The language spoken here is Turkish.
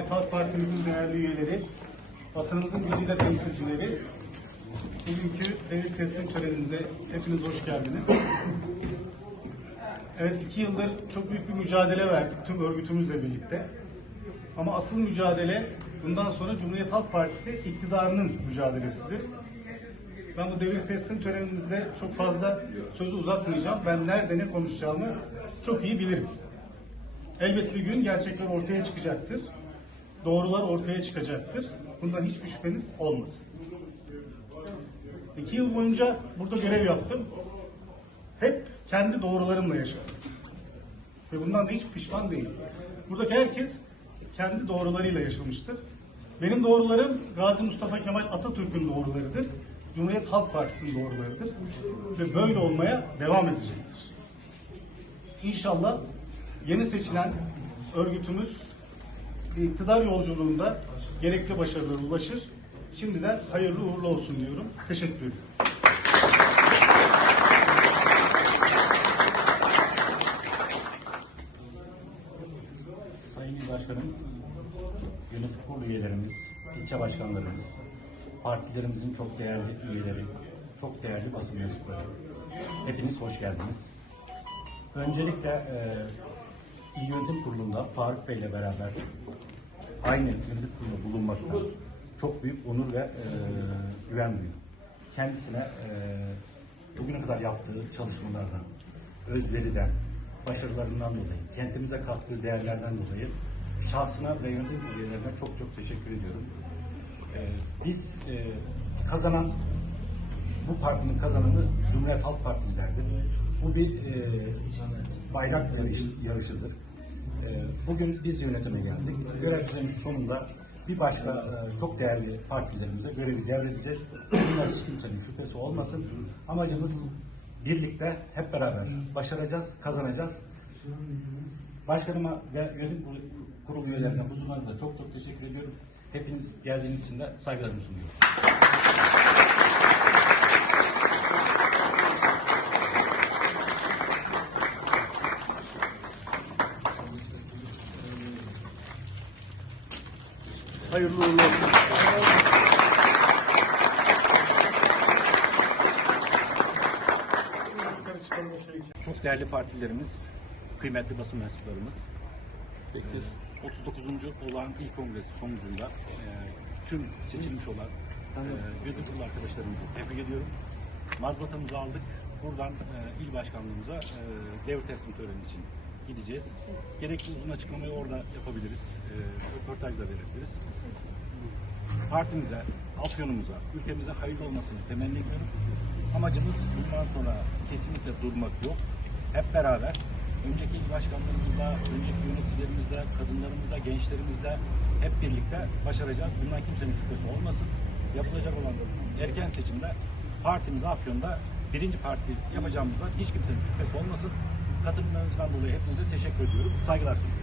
Cumhuriyet Halk Partimizin değerli üyeleri, basınımızın güzide temsilcileri, bugünkü devir teslim törenimize hepiniz hoş geldiniz. Evet iki yıldır çok büyük bir mücadele verdik tüm örgütümüzle birlikte. Ama asıl mücadele bundan sonra Cumhuriyet Halk Partisi iktidarının mücadelesidir. Ben bu devir teslim törenimizde çok fazla sözü uzatmayacağım. Ben nerede ne konuşacağımı çok iyi bilirim. Elbet bir gün gerçekler ortaya çıkacaktır. Doğrular ortaya çıkacaktır. Bundan hiçbir şüpheniz olmasın. İki yıl boyunca burada görev yaptım. Hep kendi doğrularımla yaşadım. Ve bundan da hiç pişman değilim. Buradaki herkes kendi doğrularıyla yaşamıştır. Benim doğrularım Gazi Mustafa Kemal Atatürk'ün doğrularıdır. Cumhuriyet Halk Partisi'nin doğrularıdır. Ve böyle olmaya devam edecektir. İnşallah yeni seçilen örgütümüz iktidar yolculuğunda gerekli başarılara ulaşır. Şimdiden hayırlı uğurlu olsun diyorum. Teşekkür ederim. Sayın Başkanım, yönetim kurulu üyelerimiz, ilçe başkanlarımız, partilerimizin çok değerli üyeleri, çok değerli basın mensupları. Hepiniz hoş geldiniz. Öncelikle e, İl Yönetim Kurulu'nda Faruk Bey ile beraber aynı yönetim kurulunda bulunmaktan çok büyük onur ve e, güven duyuyorum. Kendisine e, bugüne kadar yaptığı çalışmalardan, özveriden, başarılarından dolayı, kentimize kattığı değerlerden dolayı şahsına ve yönetim üyelerine çok çok teşekkür ediyorum. Ee, biz e, kazanan, bu partinin kazananı Cumhuriyet Halk Partililerdir. Bu bir e, bayrak yarış, yarışıdır. E, bugün biz yönetime geldik. Görev süremiz sonunda bir başka e, çok değerli partilerimize görevi devredeceğiz. Bunlar hiç kimsenin şüphesi olmasın. Amacımız birlikte hep beraber başaracağız, kazanacağız. Başkanıma ve yönetim kurulu- üyelerine huzurunuzda çok çok teşekkür ediyorum. Hepiniz geldiğiniz için de saygılarımı sunuyorum. Hayırlı uğurlu olsun. Çok değerli partilerimiz, kıymetli basın mensuplarımız. 39. olan ilk kongresi sonucunda e, tüm seçilmiş olan e, yönetim kurulu arkadaşlarımızı tebrik ediyorum. Mazbatamızı aldık. Buradan e, il başkanlığımıza e, devir teslim töreni için gideceğiz. Gerekli uzun açıklamayı orada yapabiliriz. E, röportaj da verebiliriz. Partimize, Afyonumuza, ülkemize hayırlı olmasını temenni ediyorum. Amacımız bundan sonra kesinlikle durmak yok. Hep beraber önceki başkanlarımızla, önceki yöneticilerimizle, kadınlarımızla, gençlerimizle hep birlikte başaracağız. Bundan kimsenin şüphesi olmasın. Yapılacak olan erken seçimde partimiz Afyon'da birinci parti yapacağımızdan hiç kimsenin şüphesi olmasın. Katılımlarınızdan dolayı hepinize teşekkür ediyorum. Saygılar sunuyorum.